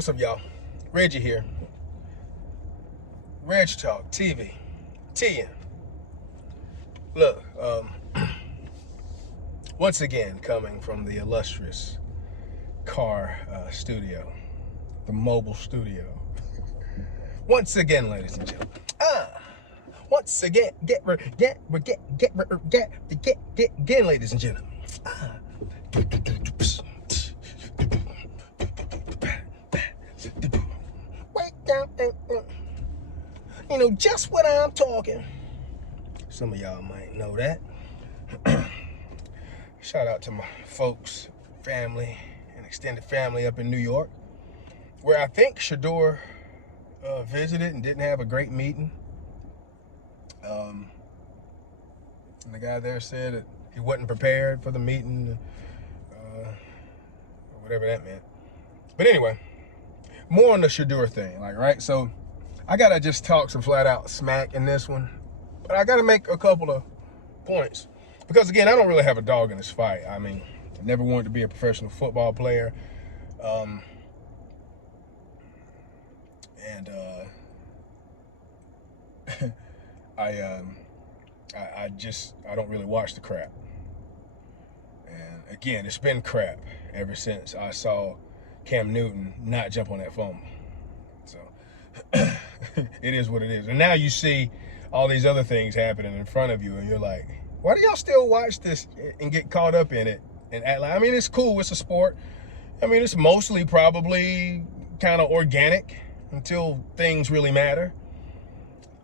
What's up, y'all? Reggie here. Reg Talk TV. TN. Look, once again, coming from the illustrious car studio, the mobile studio. Once again, ladies and gentlemen. Once again, get, ladies and gentlemen. You know just what I'm talking. Some of y'all might know that. Shout out to my folks, family, and extended family up in New York, where I think Shedeur visited and didn't have a great meeting. And the guy there said that he wasn't prepared for the meeting, or whatever that meant. But anyway, more on the Shedeur thing, right? So I gotta just talk some flat out smack in this one, but I gotta make a couple of points because again, I don't really have a dog in this fight. I mean, I never wanted to be a professional football player, and I don't really watch the crap. And again, it's been crap ever since I saw Cam Newton not jump on that fumble. So it is what it is. And now you see all these other things happening in front of you, and you're like, why do y'all still watch this and get caught up in it and act like, I mean, it's cool, it's a sport. I mean, it's mostly probably kind of organic until things really matter.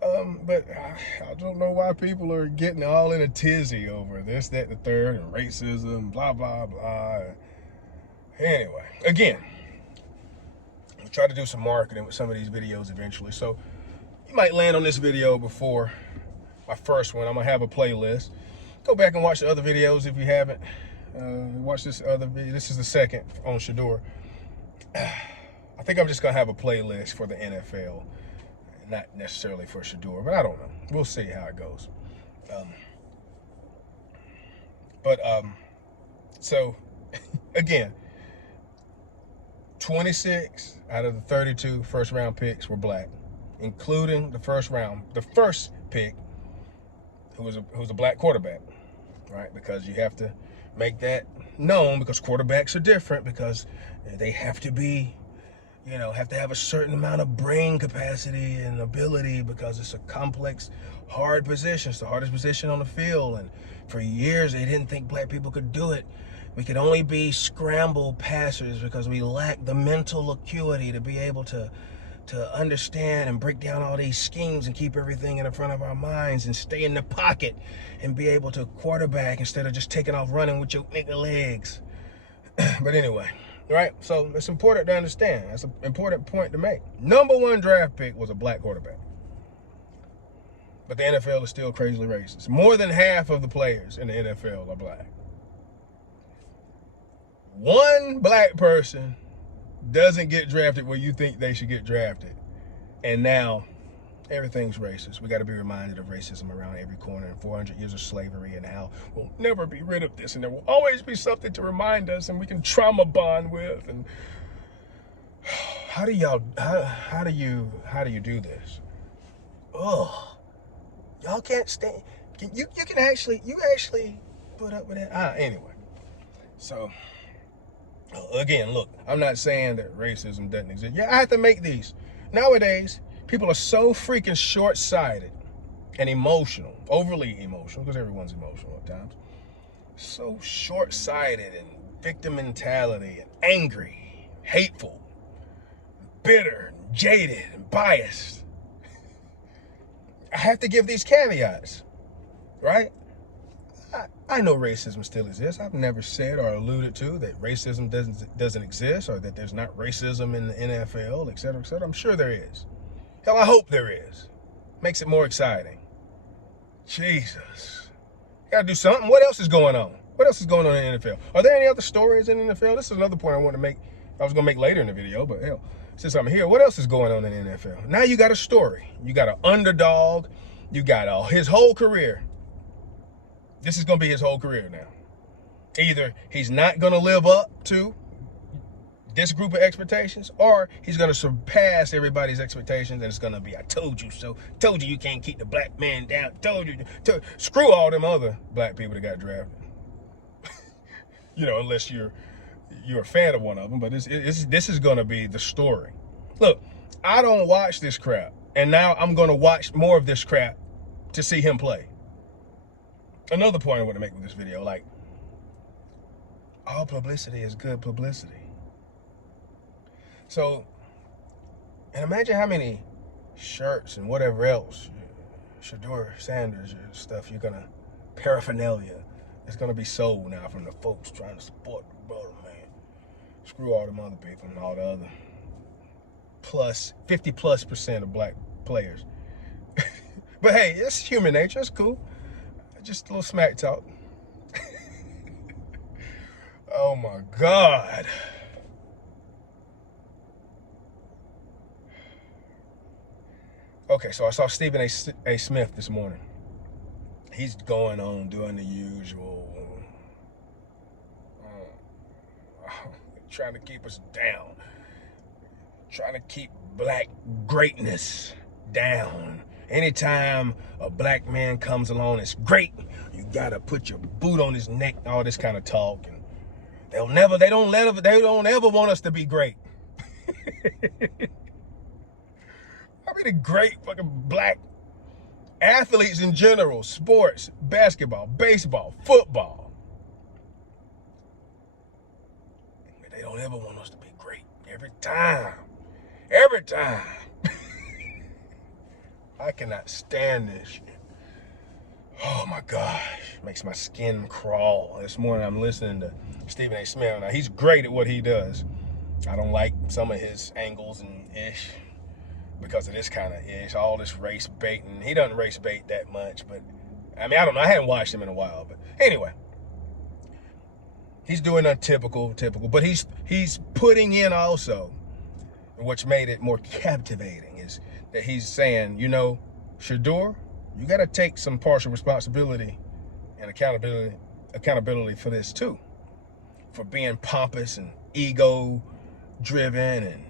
But I don't know why people are getting all in a tizzy over this, that, the third, and racism, blah, blah, blah. Anyway, again, I'll try to do some marketing with some of these videos eventually. So you might land on this video before my first one. I'm gonna have a playlist. Go back and watch the other videos if you haven't. Watch this other video. This is the second on Shedeur. I think I'm just gonna have a playlist for the NFL, not necessarily for Shedeur, but I don't know. We'll see how it goes. So again, 26 out of the 32 first round picks were black, including the first pick, who was a black quarterback, right? Because you have to make that known, because quarterbacks are different, because they have to be, have to have a certain amount of brain capacity and ability, because it's a complex, hard position. It's the hardest position on the field. And for years, they didn't think black people could do it. We could only be scramble passers because we lack the mental acuity to be able to understand and break down all these schemes and keep everything in the front of our minds and stay in the pocket and be able to quarterback instead of just taking off running with your nigga legs. But anyway, right? So it's important to understand. That's an important point to make. Number one draft pick was a black quarterback. But the NFL is still crazily racist. More than half of the players in the NFL are black. One black person doesn't get drafted where you think they should get drafted. And now everything's racist. We got to be reminded of racism around every corner, and 400 years of slavery, and how we'll never be rid of this, and there will always be something to remind us and we can trauma bond with. And how do you do this? Oh, y'all can't stand. You actually put up with that. Anyway, so again, look, I'm not saying that racism doesn't exist. Yeah, I have to make these. Nowadays, people are so freaking short-sighted and emotional, overly emotional, because everyone's emotional at times. So short-sighted and victim mentality and angry, hateful, bitter, and jaded, and biased. I have to give these caveats, right? I know racism still exists. I've never said or alluded to that racism doesn't exist, or that there's not racism in the NFL, et cetera, et cetera. I'm sure there is. Hell, I hope there is. Makes it more exciting. Jesus. You gotta do something. What else is going on? What else is going on in the NFL? Are there any other stories in the NFL? This is another point I want to make. I was gonna make later in the video, but hell, since I'm here, what else is going on in the NFL? Now you got a story. You got an underdog. You got his whole career. This is going to be his whole career now. Either he's not going to live up to this group of expectations, or he's going to surpass everybody's expectations, and it's going to be, I told you so. Told you can't keep the black man down. Told you. Screw all them other black people that got drafted. Unless you're a fan of one of them. But this is going to be the story. Look, I don't watch this crap, and now I'm going to watch more of this crap to see him play. Another point I want to make with this video, like, all publicity is good publicity. So, and imagine how many shirts and whatever else, Shedeur Sanders stuff, paraphernalia, it's gonna be sold now from the folks trying to support the brother, man. Screw all them other people and all the other 50+% of black players. But hey, it's human nature, it's cool. Just a little smack talk. Oh my God. Okay, so I saw Stephen A. Smith this morning. He's going on doing the usual, trying to keep us down, trying to keep black greatness down. Anytime a black man comes along, it's great. You gotta put your boot on his neck, all this kind of talk. And they don't ever want us to be great. I mean, the great fucking black athletes in general, sports, basketball, baseball, football. They don't ever want us to be great. Every time. I cannot stand this shit. Oh my gosh, makes my skin crawl. This morning I'm listening to Stephen A. Smith. Now, he's great at what he does. I don't like some of his angles and ish because of this kind of ish, all this race baiting. He doesn't race bait that much, but I mean, I don't know. I hadn't watched him in a while, but anyway, he's doing a typical, but he's putting in also, which made it more captivating, is that he's saying, Shedeur, you got to take some partial responsibility and accountability for this too, for being pompous and ego driven and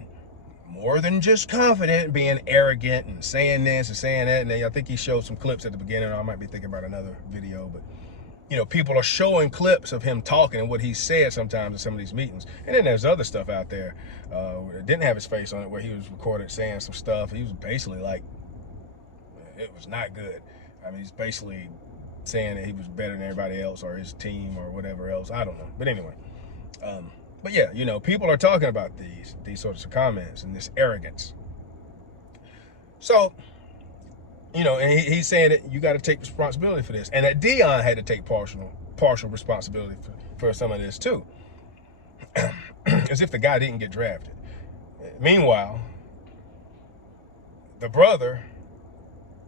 more than just confident, being arrogant and saying this and saying that. And I think he showed some clips at the beginning. I might be thinking about another video, but people are showing clips of him talking and what he said sometimes in some of these meetings. And then there's other stuff out there that didn't have his face on it, where he was recorded saying some stuff. He was basically like, it was not good. I mean, he's basically saying that he was better than everybody else or his team or whatever else. I don't know. But anyway, but yeah, people are talking about these sorts of comments and this arrogance. So, and he's saying that you got to take responsibility for this, and that Deion had to take partial responsibility for some of this too, as if the guy didn't get drafted. Meanwhile, the brother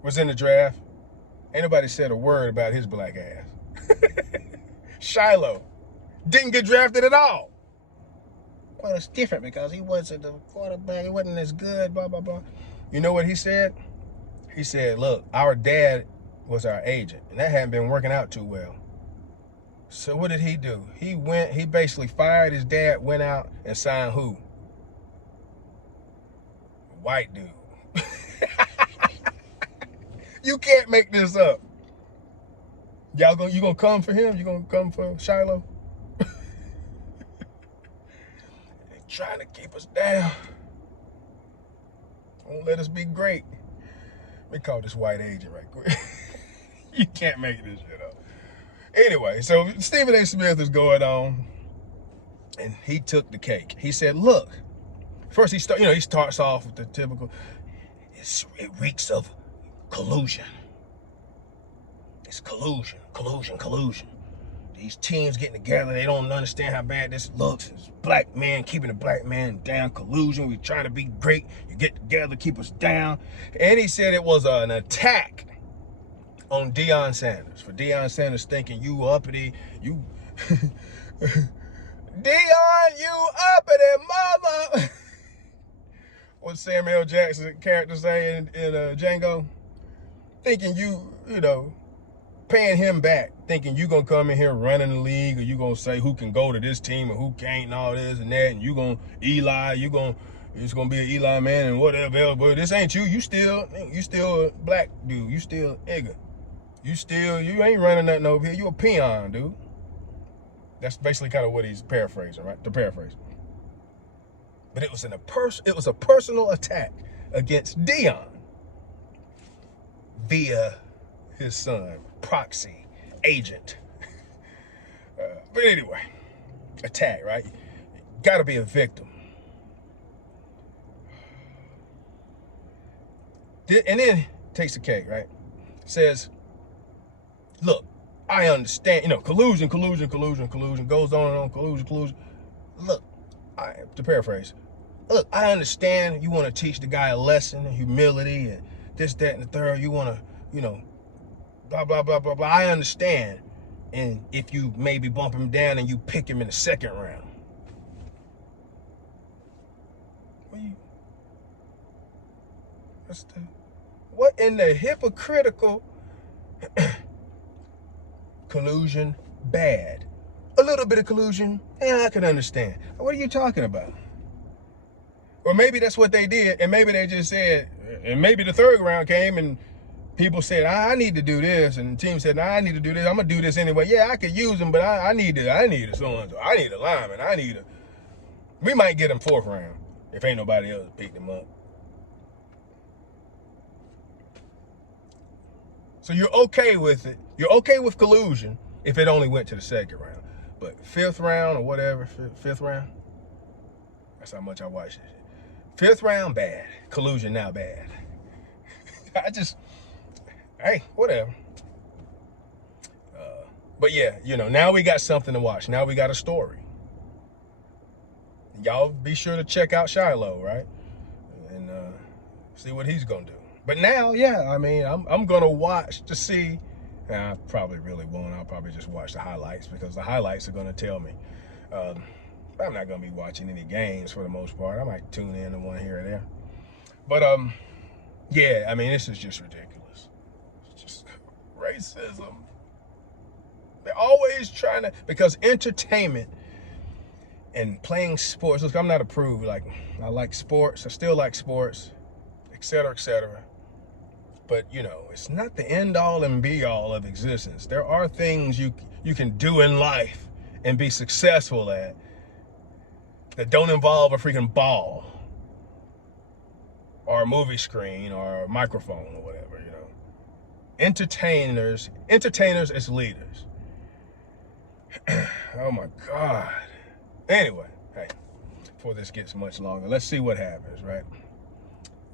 was in the draft. Ain't nobody said a word about his black ass. Shilo didn't get drafted at all. Well, it's different because he wasn't the quarterback. He wasn't as good, blah, blah, blah. You know what he said? He said, look, our dad was our agent, and that hadn't been working out too well. So what did he do? He basically fired his dad, went out and signed who? White dude. You can't make this up. You gonna come for him? You gonna come for Shilo? Trying to keep us down. Won't let us be great. Let me call this white agent right quick. You can't make this shit up. Anyway, so Stephen A. Smith is going on, and he took the cake. He said, look, first he starts off with the typical, it reeks of collusion. It's collusion. These teams getting together, they don't understand how bad this looks. It's black man keeping the black man down, collusion. We trying to be great. You get together, keep us down. And he said it was an attack on Deion Sanders, for Deion Sanders thinking you uppity, you Deion, you uppity mama. What Samuel Jackson's character say in Django? Thinking you paying him back, thinking you gonna come in here running the league, or you gonna say who can go to this team and who can't and all this and that, and you gonna it's gonna be an Eli man and whatever else. But this ain't you. You still a black dude. You still nigga. You ain't running nothing over here. You a peon, dude. That's basically kind of what he's paraphrasing, right? To paraphrase. But it was a personal attack against Dion via his son, proxy agent. But anyway, attack, right? Got to be a victim. And then takes the cake, right? Says, look, I understand, collusion, goes on and on, collusion. Look, to paraphrase, look, I understand you want to teach the guy a lesson in humility and this, that, and the third. You want to, blah, blah, blah, blah, blah. I understand. And if you maybe bump him down and you pick him in the second round. What in the hypocritical collusion bad? A little bit of collusion, I can understand. What are you talking about? Or maybe that's what they did, and maybe they just said, and maybe the third round came and people said, I need to do this, and the team said, nah, I need to do this. I'm gonna do this anyway. Yeah, I could use him, but I need a so-and-so. I need a lineman. We might get him fourth round if ain't nobody else picked him up. So you're okay with it. You're okay with collusion if it only went to the second round. But fifth round or whatever, fifth round, that's how much I watch it. Fifth round, bad. Collusion, now bad. Hey, whatever. But yeah, now we got something to watch. Now we got a story. Y'all be sure to check out Shilo, right? And see what he's gonna do. But now, yeah, I'm gonna watch to see. I probably really won't. I'll probably just watch the highlights because the highlights are gonna tell me. I'm not gonna be watching any games for the most part. I might tune in to one here or there. But yeah, this is just ridiculous. It's just racism. They're always trying to, because entertainment and playing sports. Look, I'm not approved. Like, I like sports. I still like sports, etc., etc. But, it's not the end-all and be-all of existence. There are things you can do in life and be successful at that don't involve a freaking ball or a movie screen or a microphone or whatever, Entertainers as leaders. Oh, my God. Anyway, hey, before this gets much longer, let's see what happens, right?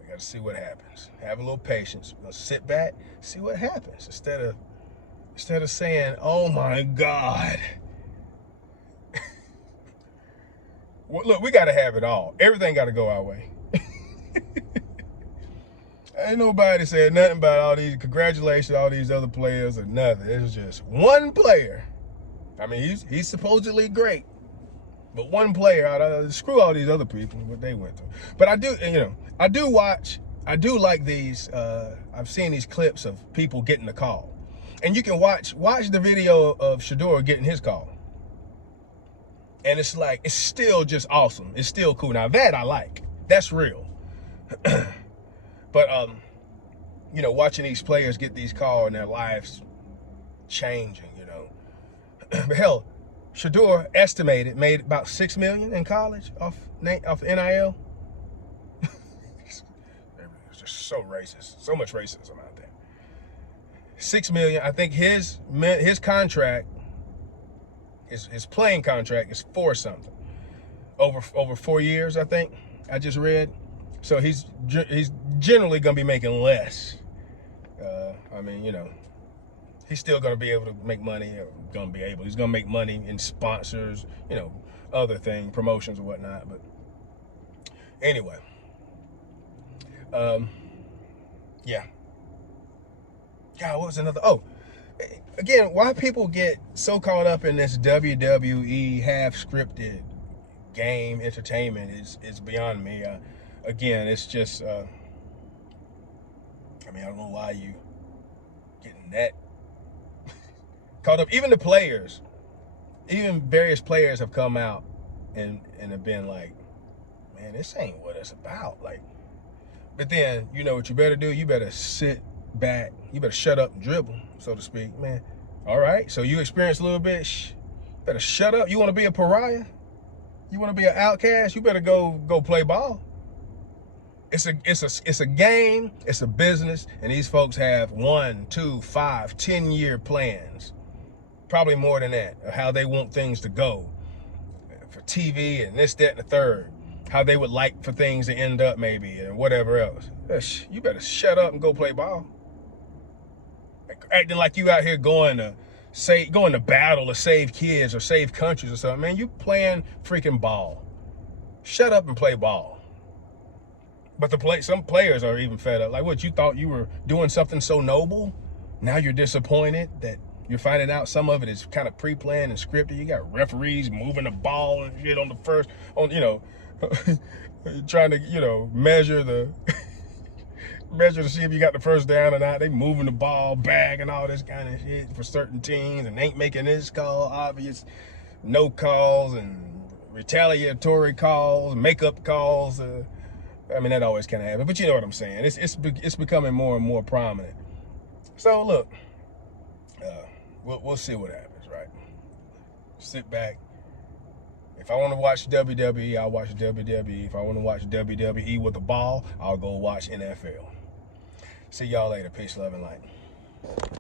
We got to see what happens. Have a little patience. We'll sit back, see what happens. Instead of saying, oh my God. Well, look, we got to have it all. Everything got to go our way. Ain't nobody said nothing about all these, congratulations, all these other players or nothing. It's just one player. He's supposedly great. But one player, screw all these other people, what they went through. But I do like these, I've seen these clips of people getting the call. And you can watch the video of Shedeur getting his call. And it's still just awesome. It's still cool. Now that I like, that's real. But, watching these players get these calls and their lives changing, But hell, Shedeur made about $6 million in college off NIL. It's just so racist, so much racism out there. $6 million. I think his contract, his playing contract is for something over 4 years. I think I just read. So he's generally gonna be making less. He's still gonna be able to make money. He's gonna make money in sponsors, other things, promotions or whatnot. But anyway, yeah. God, what was another? Oh, again, why people get so caught up in this WWE half-scripted game entertainment is beyond me. Again, it's just, I don't know why you getting that caught up. Even the players, even various players have come out and have been like, man, this ain't what it's about. Like, but then, you know what you better do? You better sit back. You better shut up and dribble, so to speak, man. All right, so you experienced a little bit. Better shut up. You want to be a pariah? You want to be an outcast? You better go play ball. It's a game. It's a business, and these folks have 1, 2, 5, 10-year plans, probably more than that, of how they want things to go for TV and this, that, and the third. How they would like for things to end up, maybe, and whatever else. You better shut up and go play ball. Acting like you out here going to battle or save kids or save countries or something. Man, you playing freaking ball. Shut up and play ball. But some players are even fed up. Like, what, you thought you were doing something so noble? Now you're disappointed that you're finding out some of it is kind of pre-planned and scripted. You got referees moving the ball and shit on the first, trying to, measure to see if you got the first down or not. They moving the ball back and all this kind of shit for certain teams, and ain't making this call obvious, no calls and retaliatory calls, makeup calls. I mean, that always kind of happens, but you know what I'm saying. It's becoming more and more prominent. So look, we'll see what happens, right? Sit back. If I want to watch WWE, I'll watch WWE. If I want to watch WWE with the ball, I'll go watch NFL. See y'all later. Peace, love, and light.